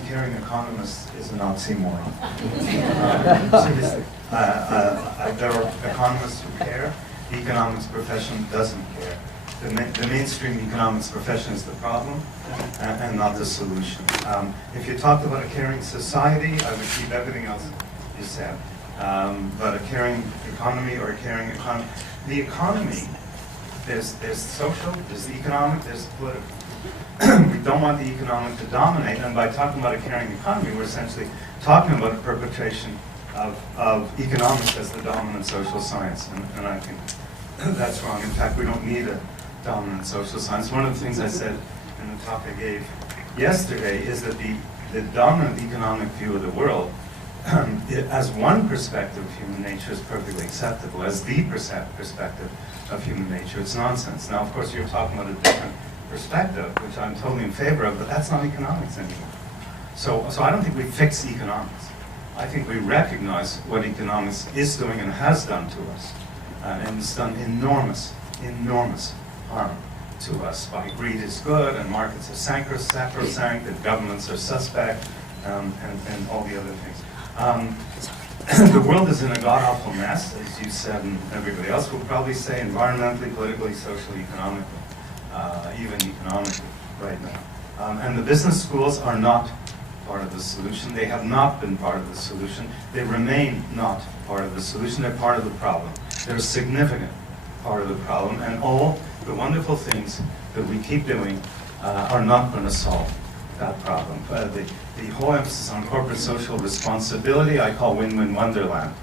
Caring economist is an oxymoron. Seriously. There are economists who care. The economics profession doesn't care. The mainstream economics profession is the problem and not the solution. If you talked about a caring society, I would keep everything else you said. But a caring economy or a caring economy, the economy, there's social, there's the economic, there's the political. We don't want the economic to dominate, and by talking about a caring economy, we're essentially talking about a perpetration of economics as the dominant social science, and I think that's wrong. In fact, we don't need a dominant social science. One of the things I said in the talk I gave yesterday is that the dominant economic view of the world, as one perspective of human nature, is perfectly acceptable. As the perspective of human nature, it's nonsense. Now, of course, you're talking about a different perspective, which I'm totally in favor of, but that's not economics anymore. So I don't think we fix economics. I think we recognize what economics is doing and has done to us. And it's done enormous harm to us by greed is good, and markets are sacrosanct, and governments are suspect, and all the other things. The world is in a god-awful mess, as you said, and everybody else will probably say, environmentally, politically, socially, economically. Even economically right now. And the business schools are not part of the solution. They have not been part of the solution. They remain not part of the solution. They're part of the problem. They're a significant part of the problem, and all the wonderful things that we keep doing are not going to solve that problem. The whole emphasis on corporate social responsibility I call win-win wonderland.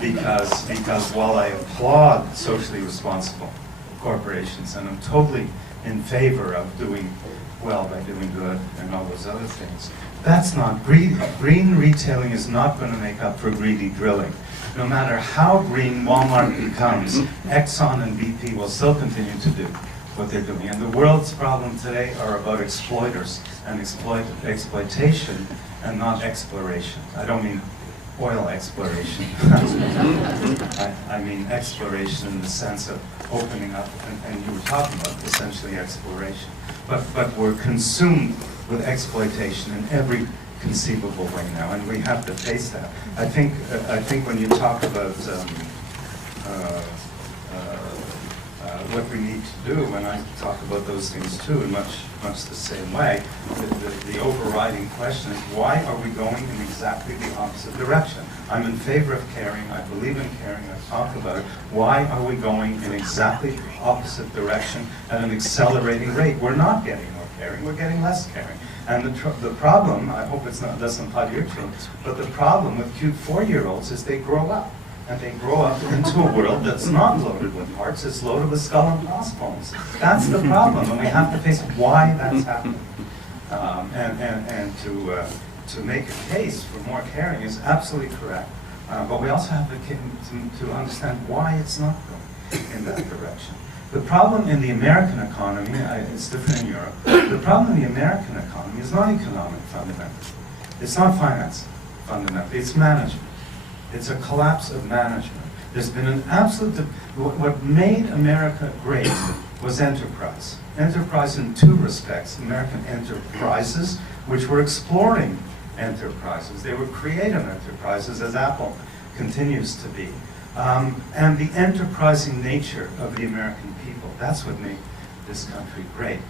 Because while I applaud socially responsible corporations, and I'm totally in favor of doing well by doing good and all those other things, that's not greedy. Green retailing is not going to make up for greedy drilling. No matter how green Walmart becomes, Exxon and BP will still continue to do what they're doing. And the world's problems today are about exploiters and exploitation and not exploration. I don't mean oil exploration. I mean exploration in the sense of opening up, and you were talking about essentially exploration. But we're consumed with exploitation in every conceivable way now, and we have to face that. I think when you talk about what we need to do, and I talk about those things too in much the same way, the overriding question is, why are we going in exactly the opposite direction? I'm in favor of caring, I believe in caring, I talk about it. Why are we going in exactly the opposite direction at an accelerating rate? We're not getting more caring, we're getting less caring. And the problem, I hope doesn't apply to your children, but the problem with cute 4-year-olds is they grow up. And they grow up into a world that's not loaded with hearts, it's loaded with skull and crossbones. That's the problem, and we have to face why that's happening. And to make a case for more caring is absolutely correct. But we also have to understand why it's not going in that direction. The problem in the American economy, it's different in Europe, the problem in the American economy is not economic fundamentally. It's not finance fundamentally, it's management. It's a collapse of management. There's been an absolute, what made America great was enterprise. Enterprise in two respects. American enterprises, which were exploring enterprises. They were creative enterprises, as Apple continues to be. And the enterprising nature of the American people. That's what made this country great.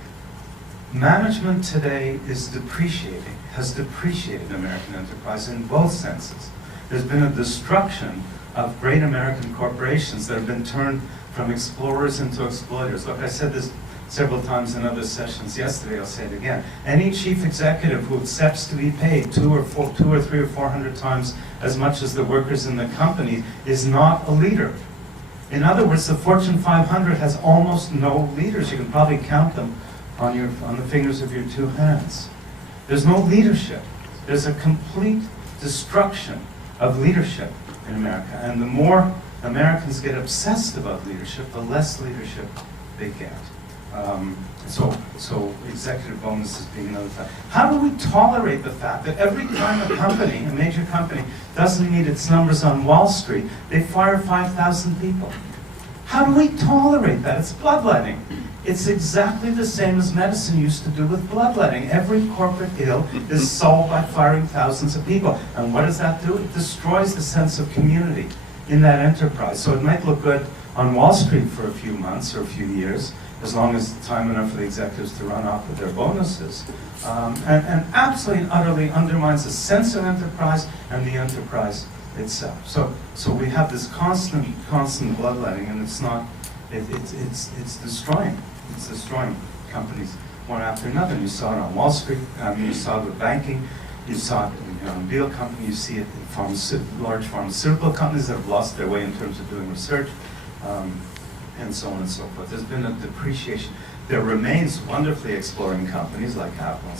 Management today is depreciating, has depreciated American enterprise in both senses. There's been a destruction of great American corporations that have been turned from explorers into exploiters. Look, I said this several times in other sessions yesterday, I'll say it again. Any chief executive who accepts to be paid 2 or 3 or 400 times as much as the workers in the company is not a leader. In other words, the Fortune 500 has almost no leaders. You can probably count them on the fingers of your 2 hands. There's no leadership. There's a complete destruction of leadership in America. And the more Americans get obsessed about leadership, the less leadership they get. So executive bonuses being another fact. How do we tolerate the fact that every time a major company, doesn't meet its numbers on Wall Street, they fire 5,000 people? How do we tolerate that? It's bloodletting. It's exactly the same as medicine used to do with bloodletting. Every corporate ill is solved by firing thousands of people. And what does that do? It destroys the sense of community in that enterprise. So it might look good on Wall Street for a few months or a few years, as long as time enough for the executives to run off with their bonuses, and absolutely and utterly undermines the sense of enterprise and the enterprise itself. So we have this constant bloodletting, and it's not, it's destroying. It's destroying companies one after another. And you saw it on Wall Street. You saw it with banking. You saw it in the automobile company. You see it in large pharmaceutical companies that have lost their way in terms of doing research. And so on and so forth. There's been a depreciation. There remains wonderfully exploring companies like Apple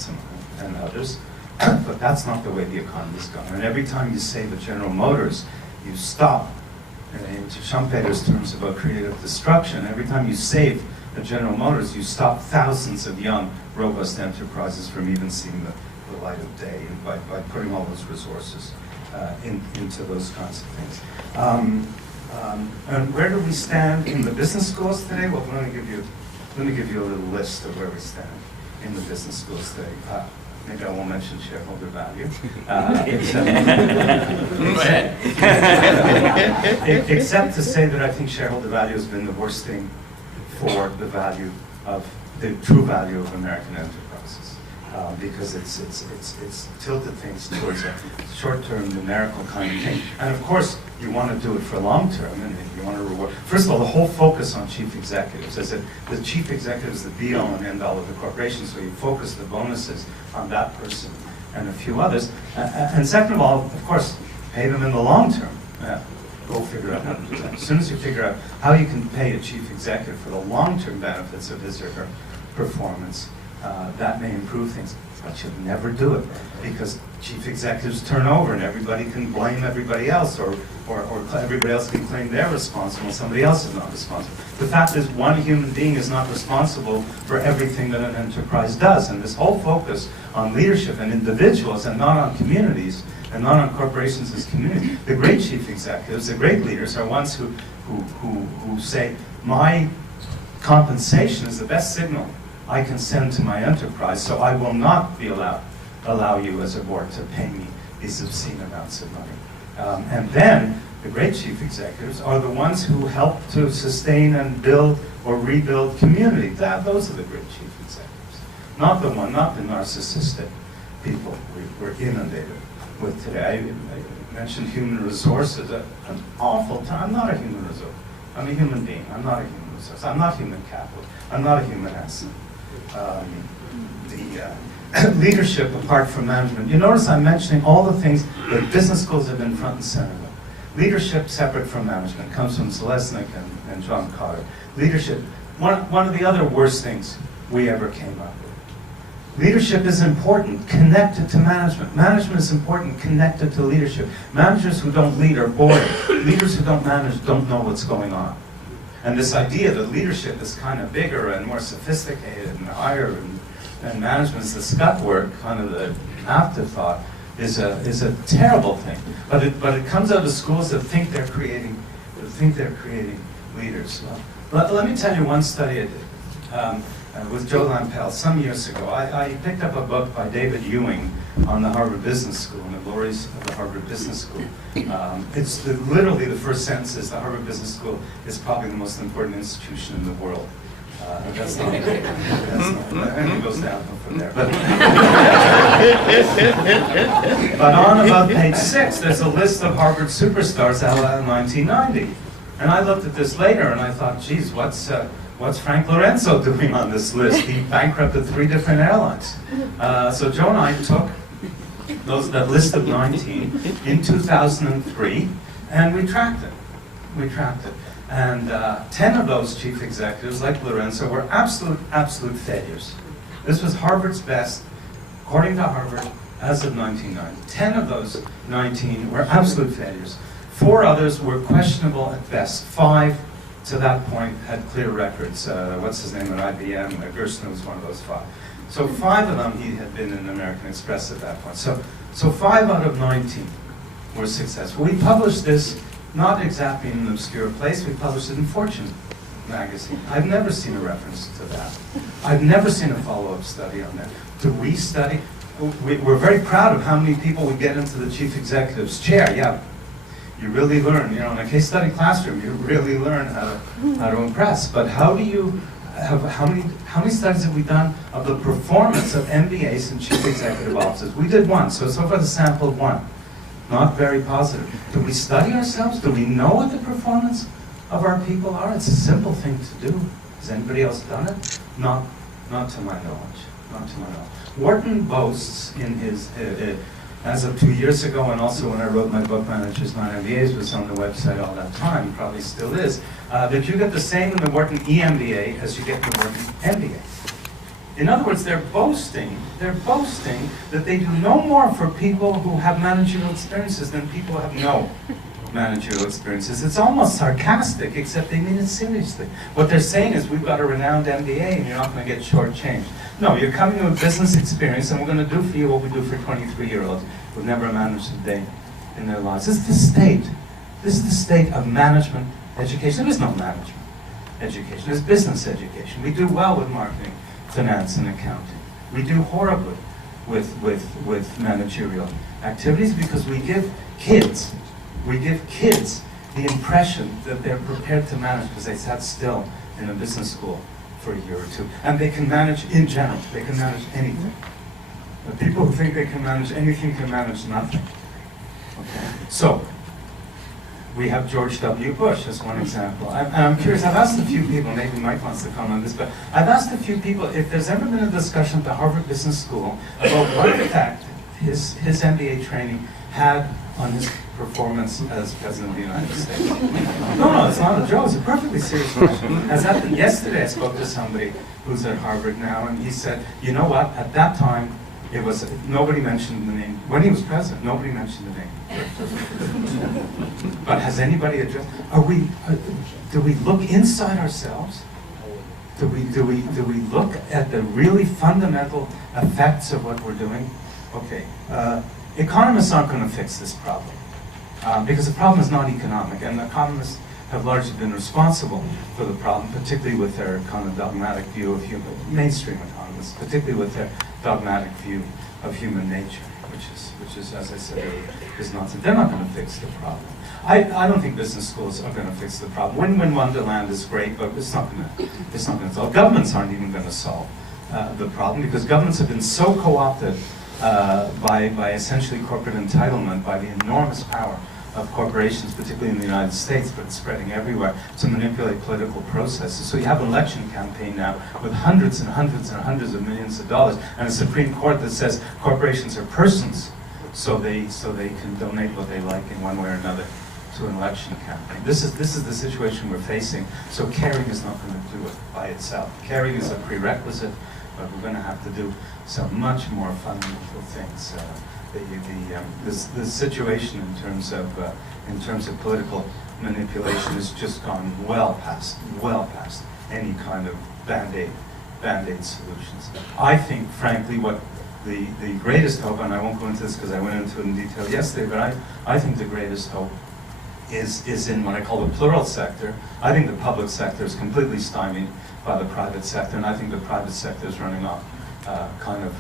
and others, but that's not the way the economy is going. And every time you save a General Motors, you stop, into Schumpeter's terms about creative destruction, every time you save a General Motors, you stop thousands of young, robust enterprises from even seeing the light of day by putting all those resources into those kinds of things. And where do we stand in the business schools today? Well, let me give you a little list of where we stand in the business schools today. Maybe I won't mention shareholder value, except to say that I think shareholder value has been the worst thing for the value of the true value of American enterprises. Because it's tilted things towards a short-term numerical kind of thing. And of course, you want to do it for long-term, and you want to reward. First of all, the whole focus on chief executives is that the chief executive is the be-all and end-all of the corporation, so you focus the bonuses on that person and a few others. And second of all, of course, pay them in the long term. Go figure out how to do that. As soon as you figure out how you can pay a chief executive for the long-term benefits of his or her performance, that may improve things, but you'll never do it because chief executives turn over and everybody can blame everybody else, or everybody else can claim they're responsible and somebody else is not responsible. The fact is, one human being is not responsible for everything that an enterprise does, and this whole focus on leadership and individuals and not on communities and not on corporations as communities. The great chief executives, the great leaders are ones who say, my compensation is the best signal I can send to my enterprise, so I will not be allow you as a board to pay me these obscene amounts of money. And then the great chief executives are the ones who help to sustain and build or rebuild community. Those are the great chief executives, not the narcissistic people we're inundated with today. I mentioned human resources. An awful time. I'm not a human resource. I'm a human being. I'm not a human resource. I'm not human capital. I'm not a human asset. The leadership apart from management. You notice I'm mentioning all the things that business schools have been front and center with. Leadership separate from management comes from Selesnik and John Cotter. Leadership, one of the other worst things we ever came up with. Leadership is important, connected to management. Management is important, connected to leadership. Managers who don't lead are bored. Leaders who don't manage don't know what's going on. And this idea that leadership is kind of bigger and more sophisticated and higher, and management is the scut work, kind of the afterthought, is a terrible thing. But it comes out of schools that think they're creating leaders. Well, let me tell you one study I did with Joe Lampel some years ago. I picked up a book by David Ewing on the Harvard Business School and the glories of the Harvard Business School. It's literally the first sentence is the Harvard Business School is probably the most important institution in the world. That's not, and it goes down from there. But on about page 6, there's a list of Harvard superstars out of 1990. And I looked at this later and I thought, geez, what's Frank Lorenzo doing on this list? He bankrupted 3 different airlines. So Joe and I took that list of 19 in 2003 and we tracked it. And 10 of those chief executives, like Lorenzo, were absolute failures. This was Harvard's best, according to Harvard, as of 1990. 10 of those 19 were absolute failures. 4 others were questionable at best. 5, to that point, had clear records. What's his name at IBM? Gerstner was one of those 5. So 5 of them, he had been in American Express at that point. So 5 out of 19 were successful. We published this not exactly in an obscure place. We published it in Fortune magazine. I've never seen a reference to that. I've never seen a follow-up study on that. Do we study? We're very proud of how many people we get into the chief executive's chair. Yeah, you really learn, you know, in a case study classroom, you really learn how to impress. But how many studies have we done of the performance of MBAs in chief executive offices? We did one, so far the sample of one. Not very positive. Do we study ourselves? Do we know what the performance of our people are? It's a simple thing to do. Has anybody else done it? Not to my knowledge. Not to my knowledge. Wharton boasts in his, as of 2 years ago, and also when I wrote my book, Managers Not MBAs, was on the website all that time, probably still is, that you get the same in the Wharton EMBA as you get in the Wharton MBA. In other words, they're boasting that they do no more for people who have managerial experiences than people who have no managerial experiences. It's almost sarcastic, except they mean it seriously. What they're saying is, we've got a renowned MBA and you're not going to get shortchanged. No, you're coming with business experience and we're going to do for you what we do for 23-year-olds who've never managed a day in their lives. This is the state. This is the state of management education. There is no management education. There's business education. We do well with marketing, finance, and accounting. We do horribly with managerial activities because we give kids the impression that they're prepared to manage because they sat still in a business school for a year or two. And they can manage, in general, they can manage anything. The people who think they can manage anything can manage nothing. Okay? So, we have George W. Bush as one example. I'm curious, I've asked a few people, maybe Mike wants to comment on this, but I've asked a few people if there's ever been a discussion at the Harvard Business School about what effect his MBA training had on his performance as President of the United States. No, it's not a joke, it's a perfectly serious question. As happened yesterday, I spoke to somebody who's at Harvard now, and he said, you know what, at that time, it was, nobody mentioned the name. When he was president, nobody mentioned the name. But has anybody addressed, do we look inside ourselves? Do we look at the really fundamental effects of what we're doing? Okay, economists aren't going to fix this problem. Because the problem is not economic, and economists have largely been responsible for the problem, particularly with their kind of dogmatic view of human, mainstream economists, particularly with their dogmatic view of human nature, which is, as I said earlier, is nonsense. They're not going to fix the problem. I don't think business schools are going to fix the problem. Win-win Wonderland is great, but it's not going to solve. Governments aren't even going to solve the problem, because governments have been so co-opted by essentially corporate entitlement, by the enormous power of corporations, particularly in the United States, but it's spreading everywhere, to manipulate political processes. So you have an election campaign now with hundreds and hundreds and hundreds of millions of dollars, and a Supreme Court that says corporations are persons, so they can donate what they like in one way or another to an election campaign. This is the situation we're facing. So caring is not going to do it by itself. Caring is a prerequisite, but we're going to have to do some much more fundamental things. The situation in terms of political manipulation has just gone well past any kind of band-aid solutions. I think, frankly, what the greatest hope, and I won't go into this because I went into it in detail yesterday, but I think the greatest hope is in what I call the plural sector. I think the public sector is completely stymied by the private sector, and I think the private sector is running off kind of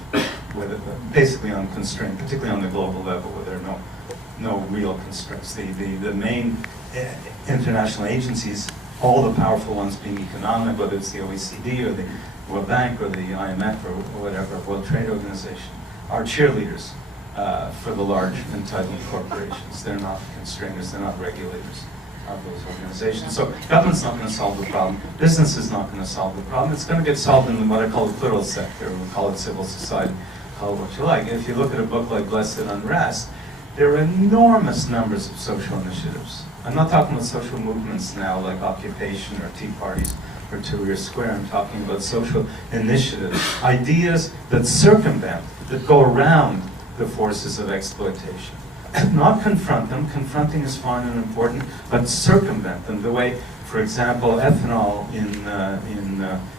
basically unconstrained, particularly on the global level, where there are no real constraints. The main international agencies, all the powerful ones being economic, whether it's the OECD or the World Bank or the IMF or whatever, World Trade Organization, are cheerleaders for the large entitled corporations. They're not constrainers, they're not regulators of those organizations. So government's not going to solve the problem. Business is not going to solve the problem. It's going to get solved in what I call the plural sector. We call it civil society, call it what you like. If you look at a book like Blessed Unrest, there are enormous numbers of social initiatives. I'm not talking about social movements now like occupation or tea parties or Tahrir Square. I'm talking about social initiatives, ideas that circumvent, that go around the forces of exploitation. Not confront them, confronting is fine and important, but circumvent them. The way, for example, ethanol in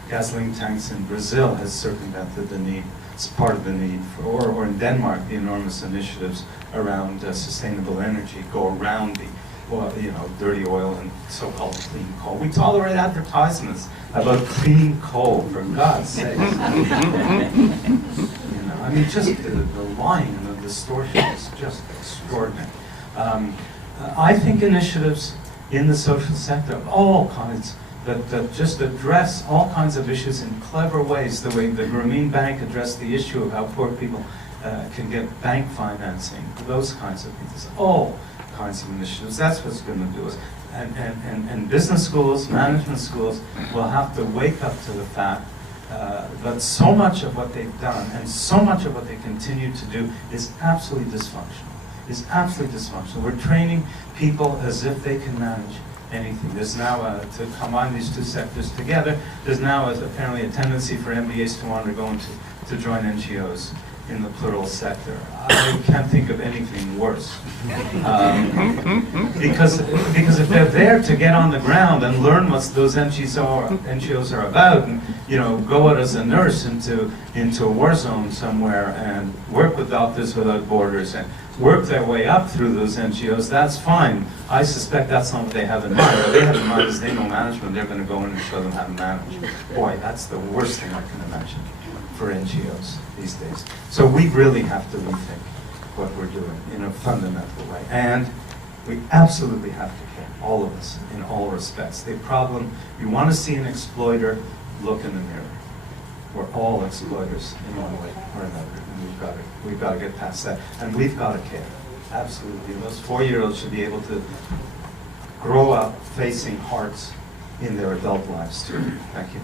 gasoline tanks in Brazil has circumvented the need. It's part of the need for, or in Denmark, the enormous initiatives around sustainable energy go around well, dirty oil and so-called clean coal. We tolerate advertisements about clean coal, for God's sake. I mean, just the lying and the distortion is just extraordinary. I think initiatives in the social sector of all kinds that just address all kinds of issues in clever ways, the way the Grameen Bank addressed the issue of how poor people can get bank financing, those kinds of things, all kinds of initiatives. That's what's going to do it. And business schools, management schools will have to wake up to the fact that so much of what they've done and so much of what they continue to do is absolutely dysfunctional. We're training people as if they can manage anything. There's now, to combine these two sectors together, there's now apparently a tendency for MBAs to want to go into to join NGOs in the plural sector. I can't think of anything worse. Because if they're there to get on the ground and learn what those NGOs are about, and go out as a nurse into a war zone somewhere and work with Doctors Without Borders and work their way up through those NGOs, that's fine. I suspect that's not what they have in mind. What they have in mind is they know management, they're going to go in and show them how to manage. Boy, that's the worst thing I can imagine for NGOs these days. So we really have to rethink what we're doing in a fundamental way. And we absolutely have to care, all of us, in all respects. The problem, you want to see an exploiter, look in the mirror. We're all exploiters in one way or another, and we've got to get past that. And we've got to care, absolutely. And those 4-year-olds should be able to grow up facing hearts in their adult lives too. Thank you.